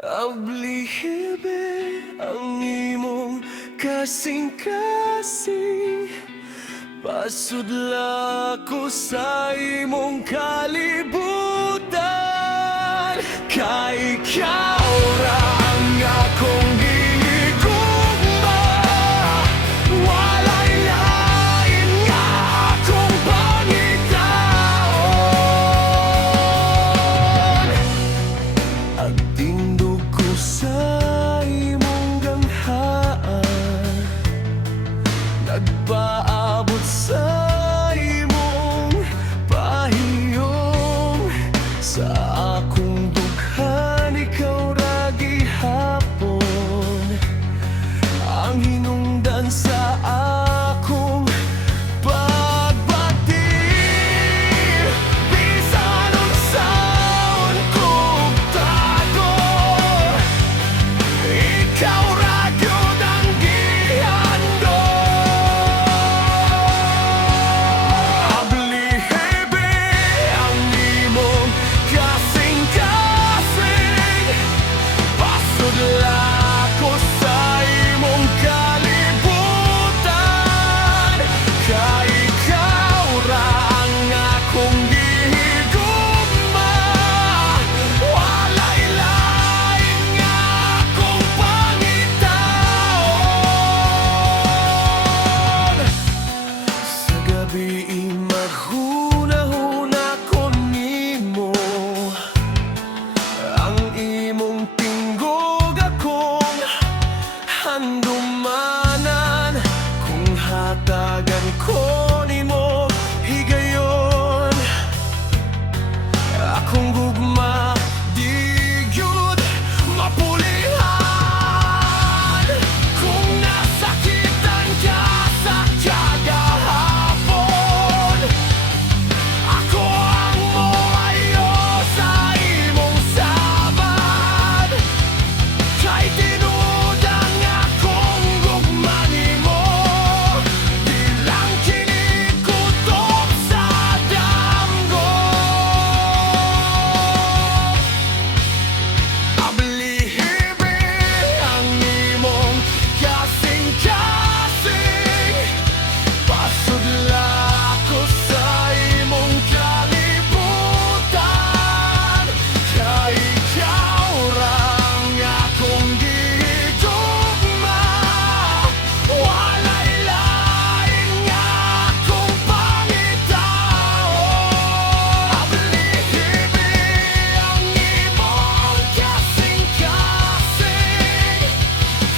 Ablihibe ang imong kasing-kasing, pasudla ko sa imong kalibutan. Kay ikaw ra ang akong gihigugma, walay lain nga akong pangitaon. Agtindog ko sa imong ganghaan, nagpaabot sa imong pahiyong. Sa akong dughan ikaw ra gihapon, ang hinungdan sa akong pagbati. Bisan unsaon kog tago, ikaw ra gyud ang gihandom. Ablihibe ang imong kasing-kasing, pasudla ko sa imong kalibutan. Kay ikaw ra ang akong gihigugma, walay lain nga akong pangitaon. Sa gabi maghuna-huna ko nimo, ang imong tinggog akong handumanan. Kung hatagan ko nimo higayon, akong gugma di gyud mapulihan. Kung nasakitan ka sa kagahapon, ako ang moayo sa imong sabad. Kay tinuod ang akong gugma nimo, di lang kini kutob sa damgo. Ablihibe ang imong kasing-kasing, pasudla ko sa imong kalibutan. Kay ikaw ra ang akong gihigugma, walay lain nga akong pangitaon. Ablihibe ang imong kasing-kasing,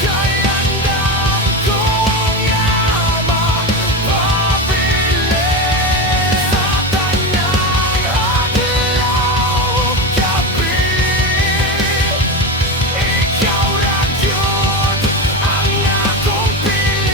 kay andam kong ama pabili sa tanang adlaw ug gabi. Ikaw ra gyud ang akong pilihan.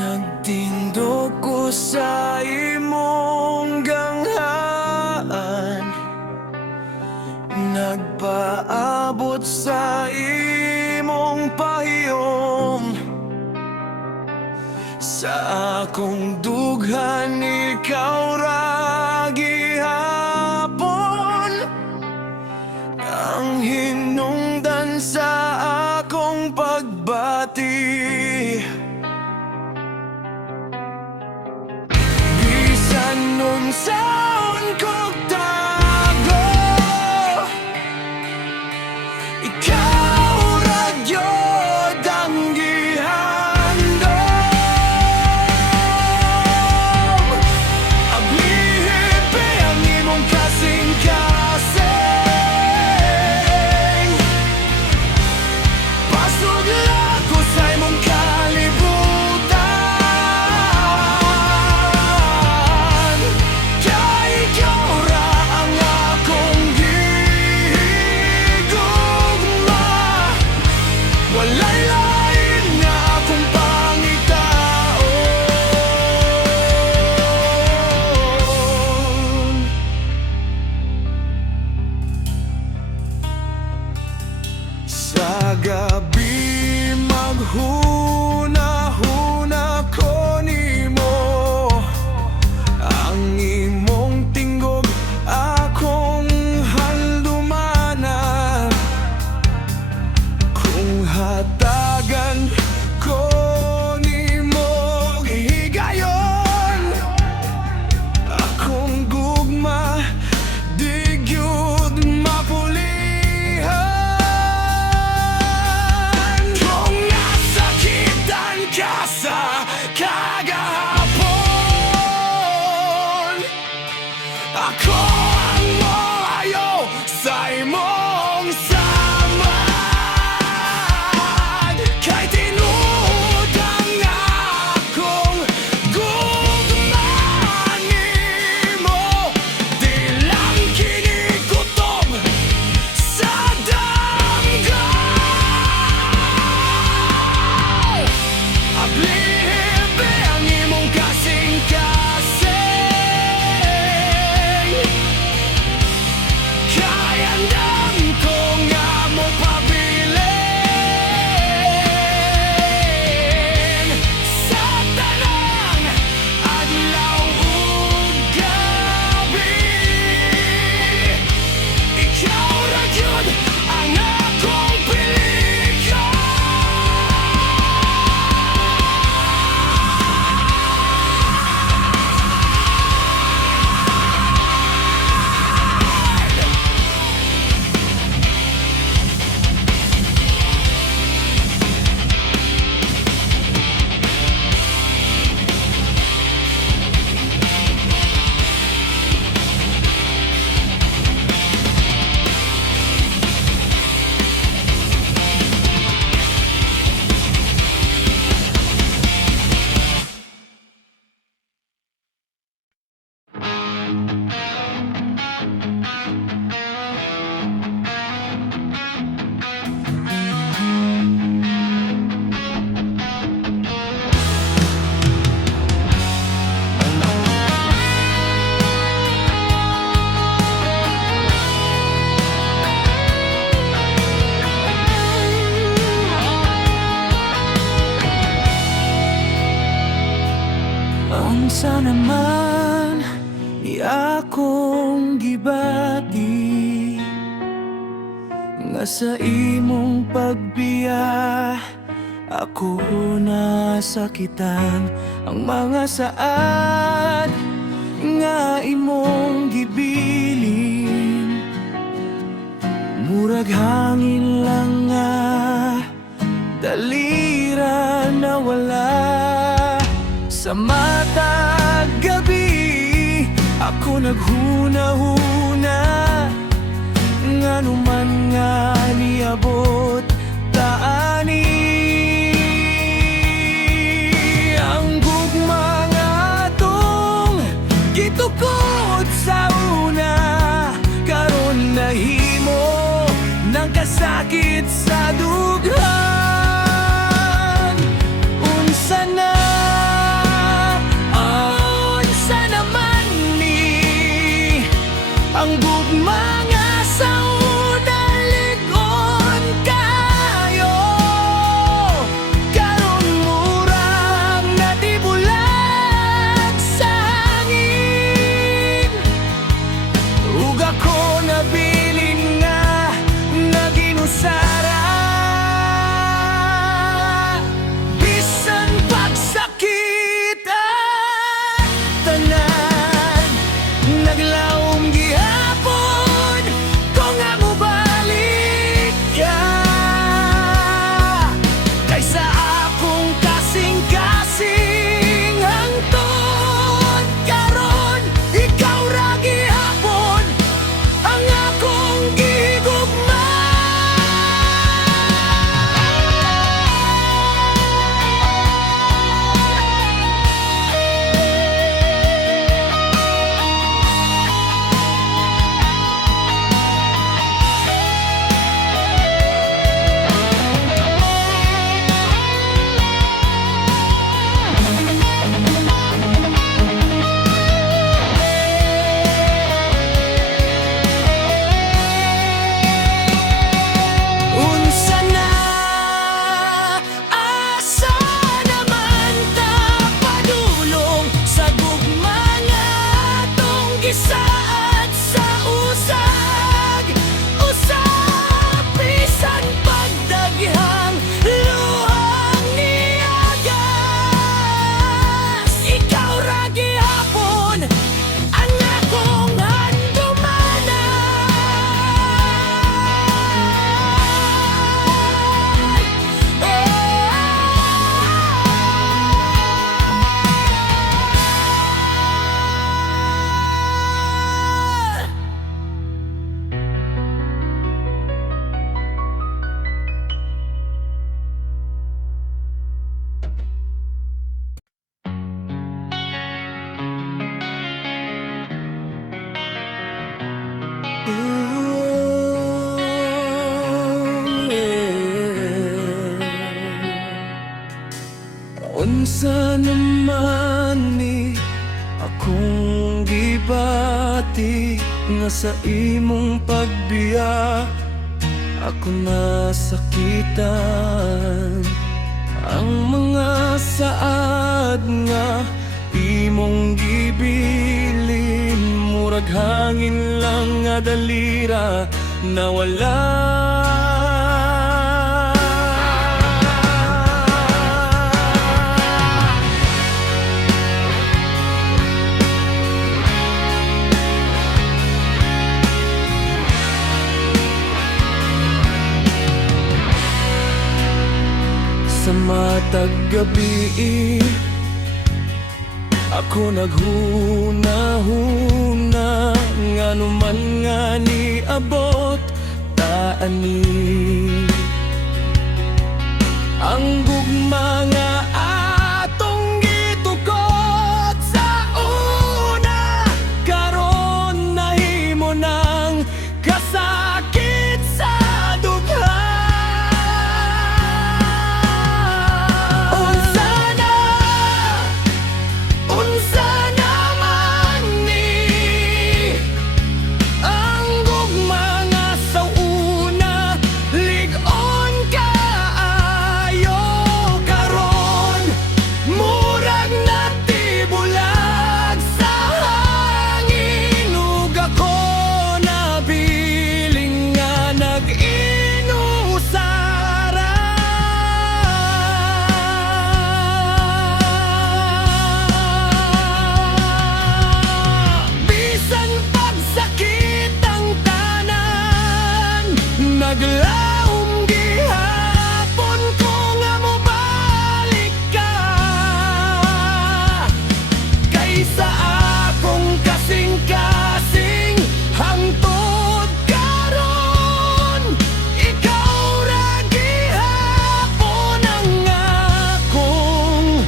Nagtindog ko sa imong ganghaan, nagpaabot sa imong pahiyom. Sa akong dughan ikaw ra gihapon, ang hinungdan sa akong pagbati. Bisan unsaon kog tago, ikaw ra gyud ang gihandom. Ablihibe ang imong kasing-kasing, pasudla ko sa imong kalibutan. Kay hatagan ko nimo gihigayon. Akong gugma di gyud mapulihan. Kung nasakitan ka sa kagahapon, ako ang maayo sa imong samad. Kay tinuod ang akong gugma nimo, di lang kini kutob sa damga. Ablibe ang imong kasing-kasing, kay andam ko nga mo pabilin sa tanang adlaw ug gabi. Ikaw ra gyud ang akong pilihan. Unsa naman ni akong gibati nga sa imong pagbiya ako nasakitan. Ang mga saad nga imong gibilin, murag hangin lang nga dalira na wala sa matag gabi. Ako naghuna-huna nga numan nga niabot taani. Ang gugma nga atong gitukod sa una, karon nahimo ng kasakit sa dughan. Unsa na, unsa naman ni ang gugma nga sa una, ligon ka Unsa naman ni akong gibati nga sa imong pagbiya ako nasakitan. Ang mga saad nga imong gibilin murag hangin lang nga dalira nawala. Sa matag gabi ako naghuna-huna ngano man nga niabot taani ang gugma nga atong gitukod sa una karon nahimo nang kasakit sa dugha. Naglaom gihapon ko nga mobalik ka kaysa akong kasing-kasing hangtod karon ikaw ra gihapon ang akong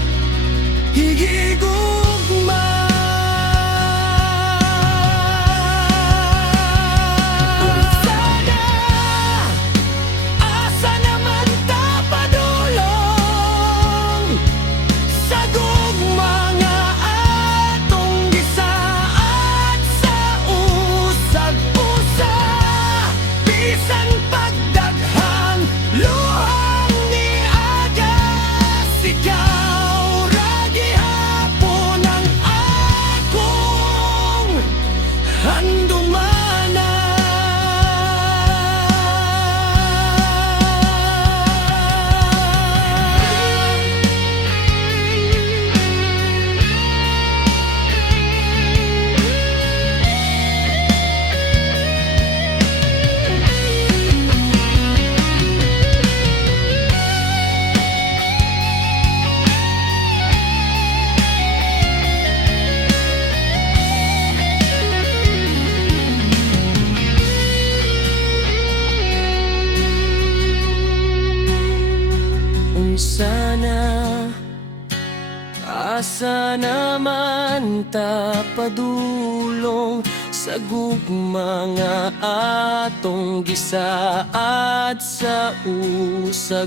higigugma. Asa naman ta padulong sa gugma nga atong gisaad sa usag-usa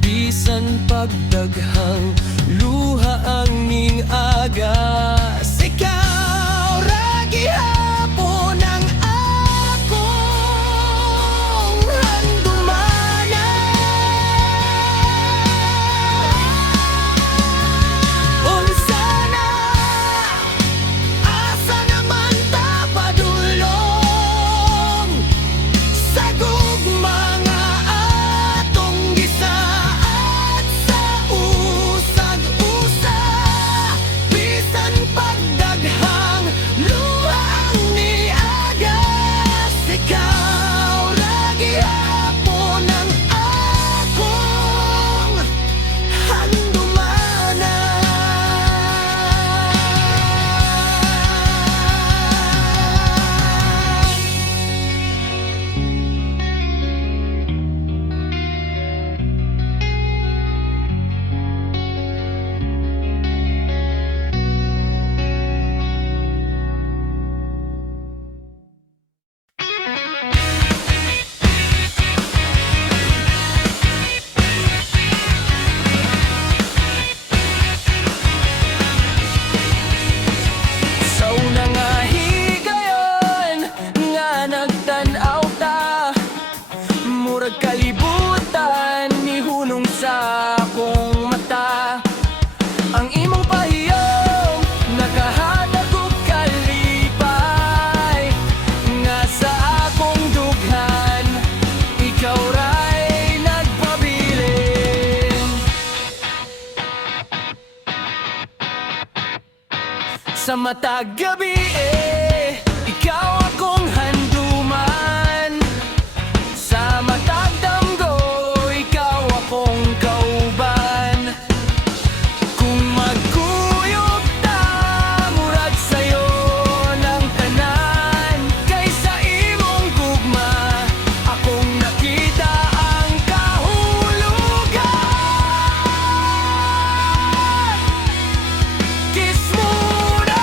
bisan pagdaghang luha ang ning agas ikaw ra gihapon ang akong handumana. Pag sa matag gabi ikaw akong handuman. Sa matag damgo, ikaw akong kauban. Kung magkuyog ta, murag sa'yo ng tanan. Kaysa imong gugma, akong nakita ang kahulugan. Kiss muna.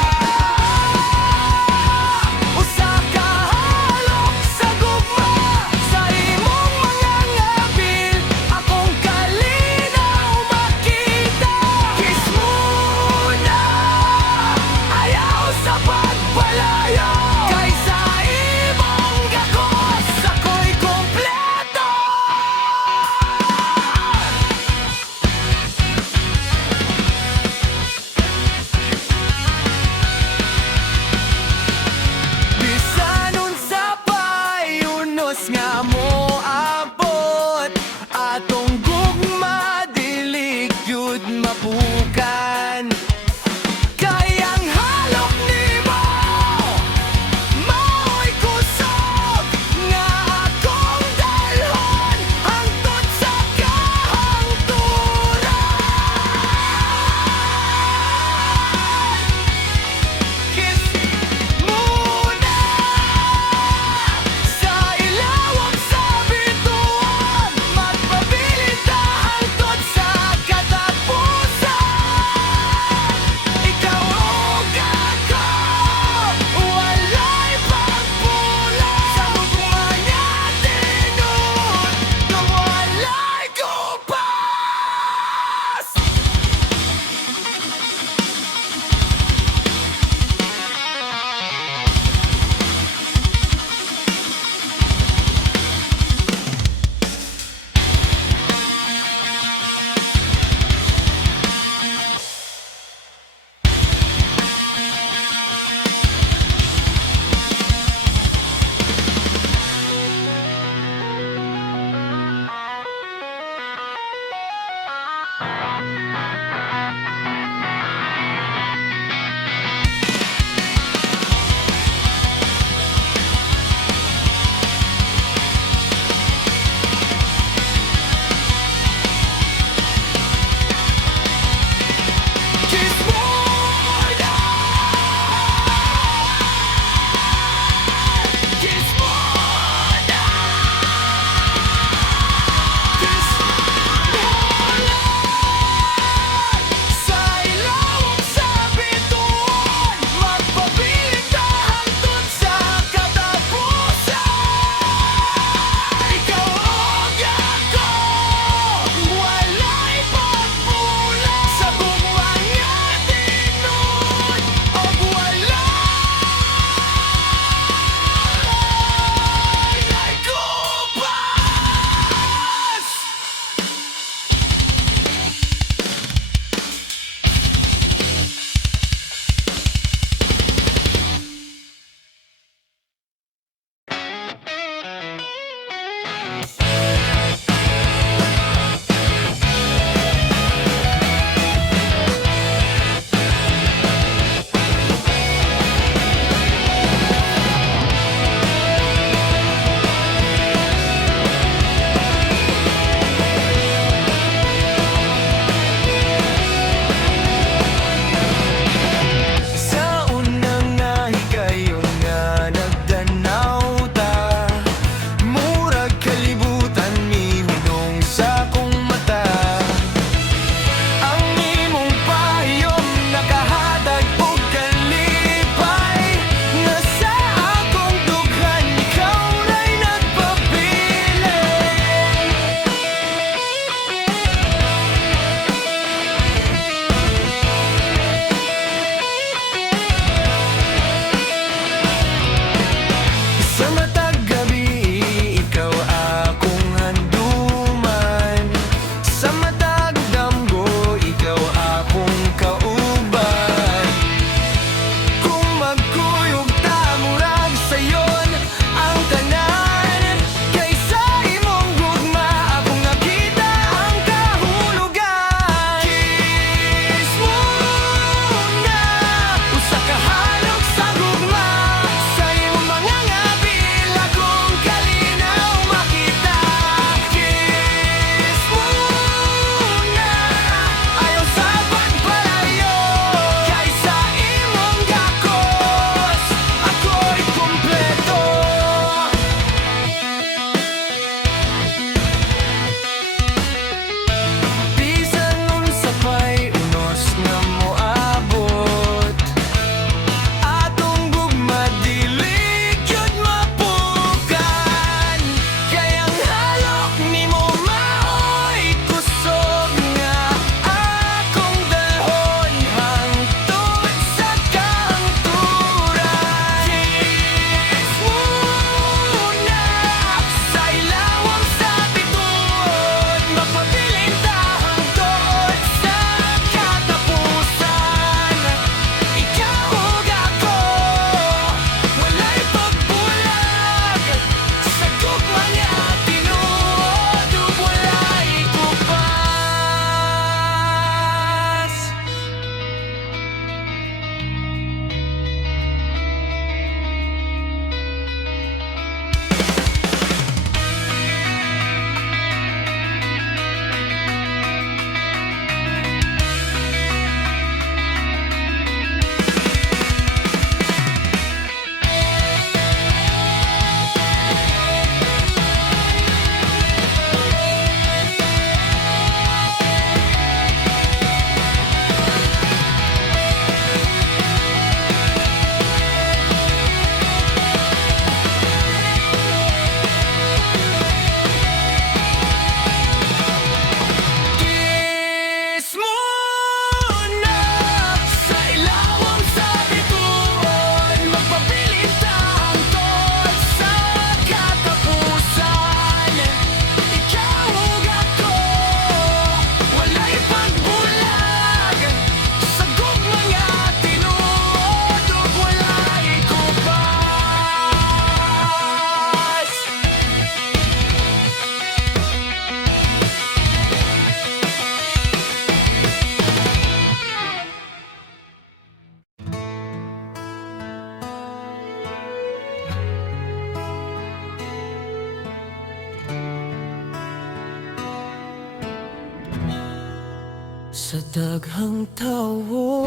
Sa daghang tawo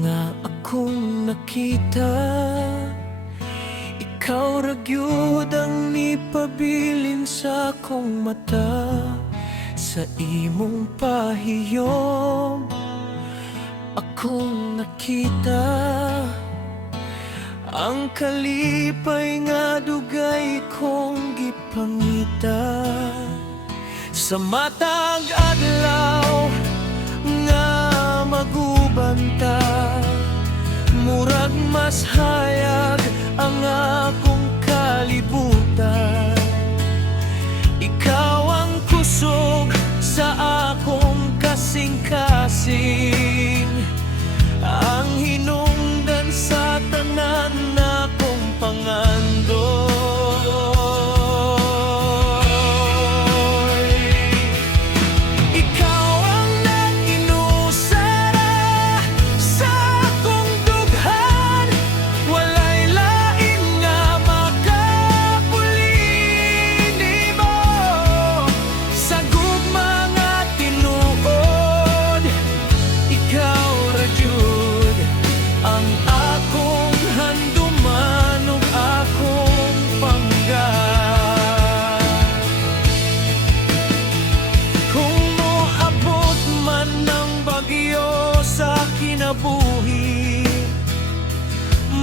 nga akong nakita, ikaw ra gyud ang nipabilin sa akong mata. Sa imong pahiyom akong nakita ang kalipay nga dugay kong gipangita. Sa matag adlaw nga magubanta, murag mas hayag ang akong kalibutan. Ikaw ang kusog sa akong kasing-kasing, ang hinungdan sa tanan na akong pangandoy. Ikaw ang nag-inusara sa akong dughan, walay lain nga makapuli nimo. Sa gugma nga tinuod, ikaw ra jud ang akong handuman ug akong pangga. Kung moabot man ng bagyo sa kinabuhi,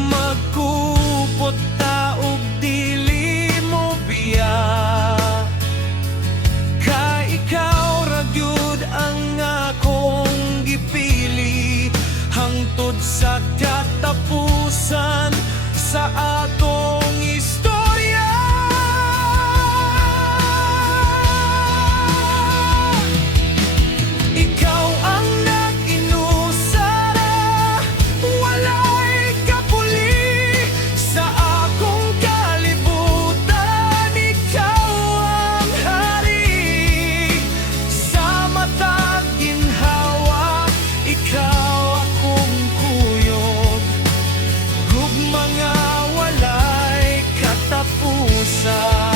magkupot ta og dili mo biya. Ka ikaw ra gyud ang akong gipili, hangtod sa katapusan sa atong istorya. Ikaw ang nag-inusara, walay kapuli sa akong kalibutan. Ikaw ang hari sa matag ginhawa, ikaw akong kuyog, gugma nga walay katapusan.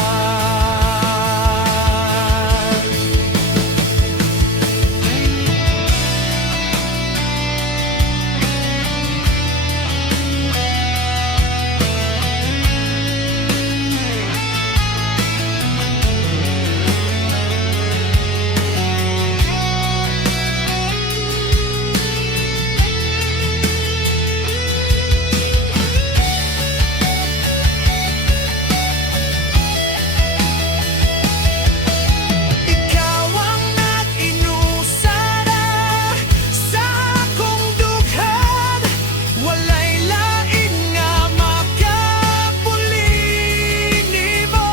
Ikaw ang nag-inusara sa akong dughan, walay lain nga makapuli nimo.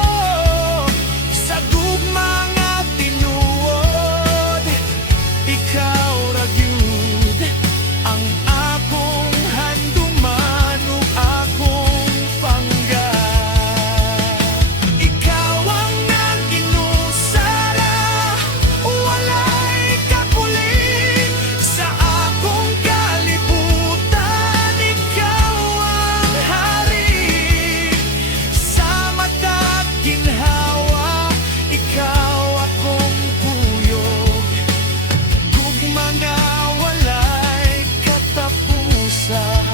Sa gugma nga tinuod, ikaw ra gyud ang akong handuman ug akong pangga. Ikaw ang nag-inusara, walay kapuli sa akong kalibutan. Ikaw ang hari sa matag ginhawa, ikaw akong kuyog, gugma nga walay katapusan.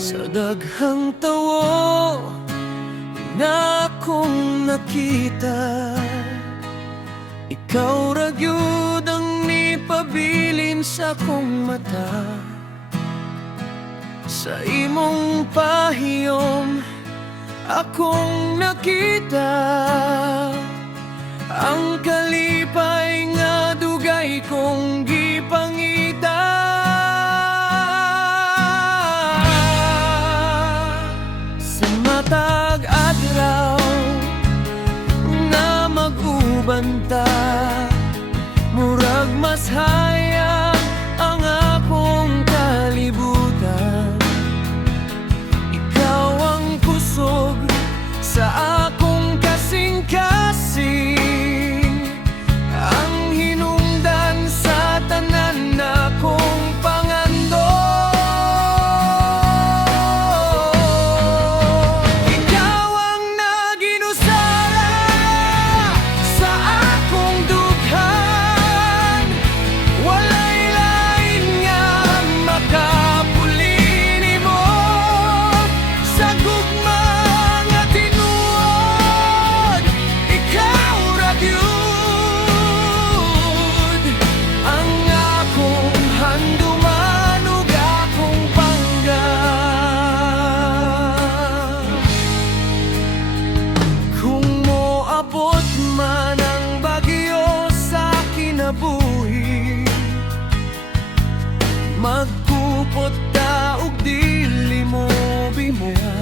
Sa daghang tawo na akong nakita, ikaw ra gyud ang nipabilin sa akong mata. Sa imong pahiyom akong nakita ang kalipay nga dugay kong gipangita. Sa matag adlaw nga magubanta, murag mas hayag ang akong kalibutan. Magkupot taog dili mo bimoya,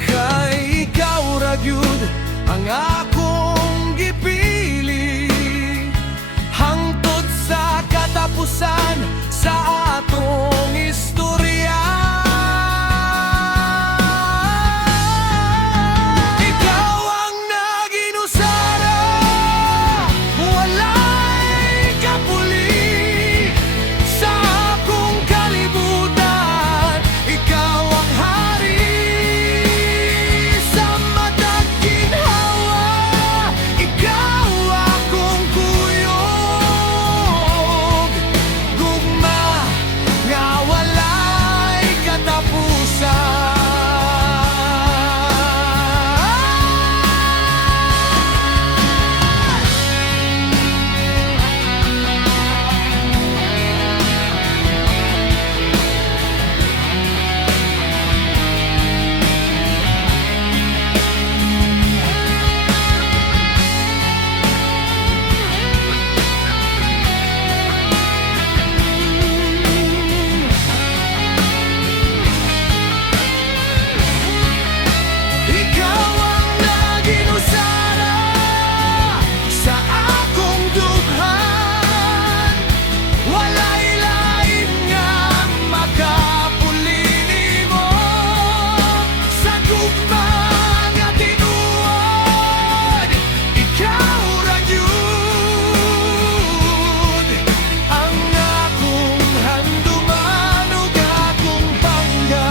kay ikaw ra gyud ang akong gipili, hangtod sa katapusan sa atong istorya. Ikaw ang naginusara, walay kapuli sa akong kalibutan. Ikaw ang hari sa matag ginhawa, ikaw akong kuyog, gugma nga walay katapusan. Ikaw ang naginusara sa akong dughan, walay lain nga makapuli nimo sa gugma nga tinuod. Ikaw ra gyud ang akong handuman ug akong pangga.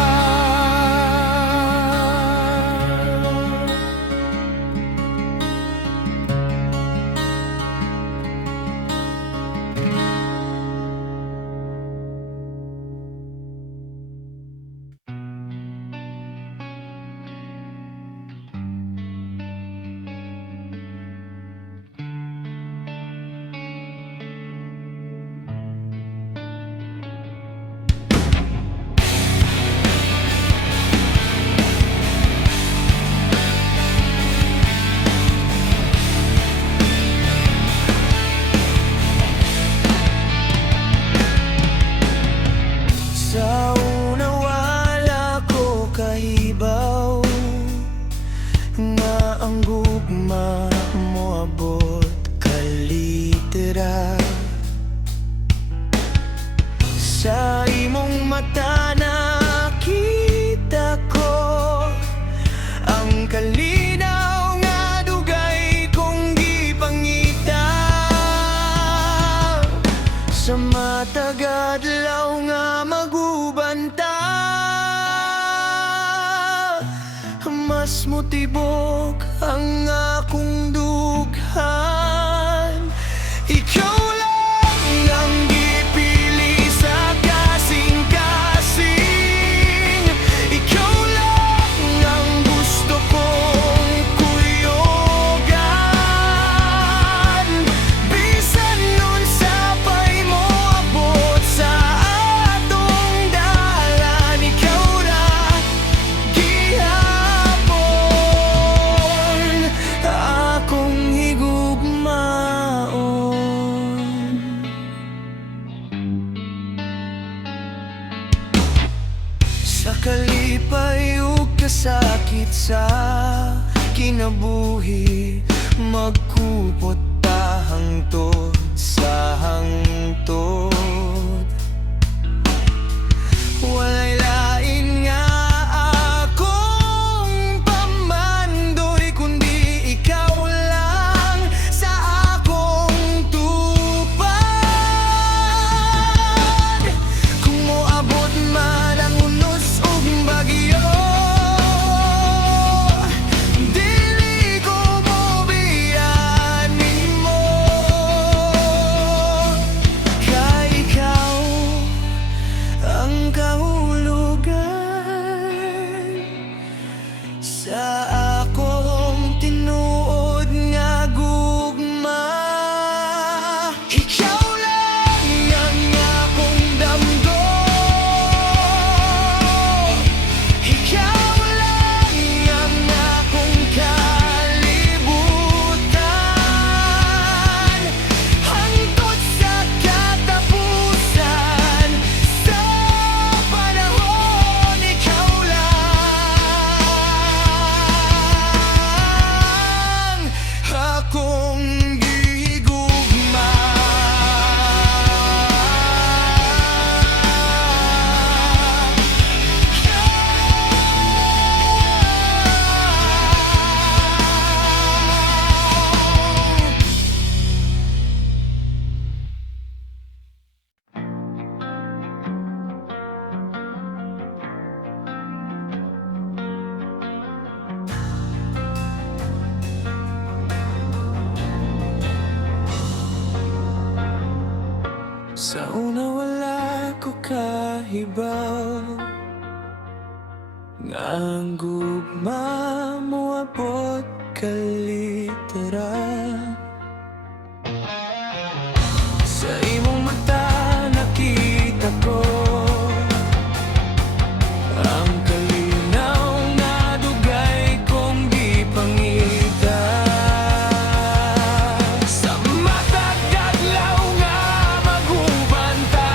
Sa una wala ko kahibaw nga ang gugma mo abot kaliteral. Sa imong mata nakita ko ang kalinaw nga dugay kong gipangita, sa matag adlaw nga magubanta. Mas motibok ang akong dughan, ikaw lang ang gipili sa kasing-kasing. Ikaw lang ang gusto kong kuyogan, bisan nun sa pay mo abot sa atong dalan. Ikaw ra gihapon akong higugmaon. Sa kalipay ug kasakit sa kinabuhi, magkupot ta hangtod sa hangtod. Walay lain nga akong pamandoy, kundi ikaw lang sa akong tupad. Kung moabot man ang unos ug bagyo, dili ko mobiyan nimo. Sa una wala ko kahibaw nga ang gugma mo abot kaliteral. Sa imong mata nakita ko ang kalinaw nga dugay kong gipangita. Sa matag adlaw nga maghubanta,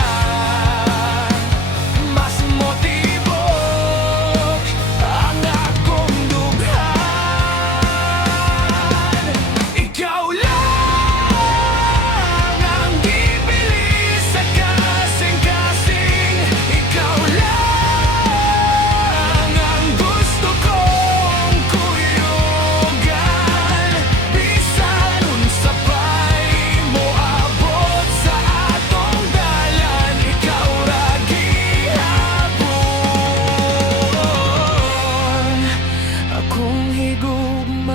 mas motibok ang akong dughan. Ikaw lang ang gibilis sa kasing-kasing. Ikaw lang ang gusto kong kuyugan. Bisan unsa pa'y moabot sa atong dalan, ikaw ra gihapon akong higugmaon.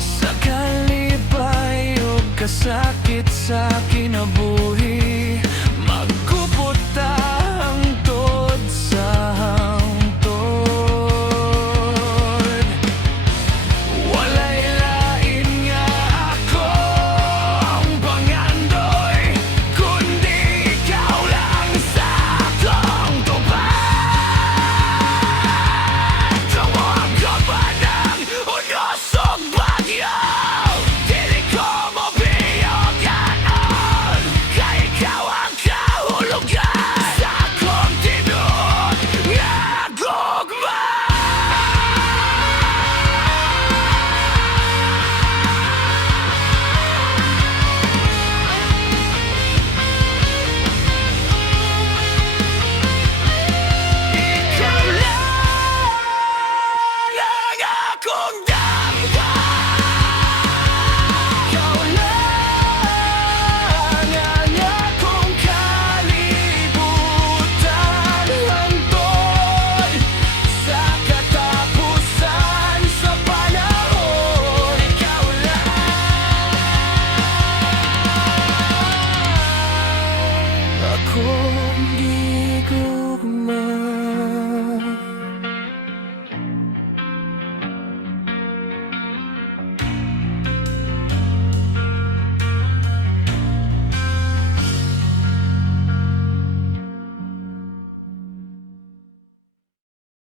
Sa kalipay o kasakit sa kinabuhi,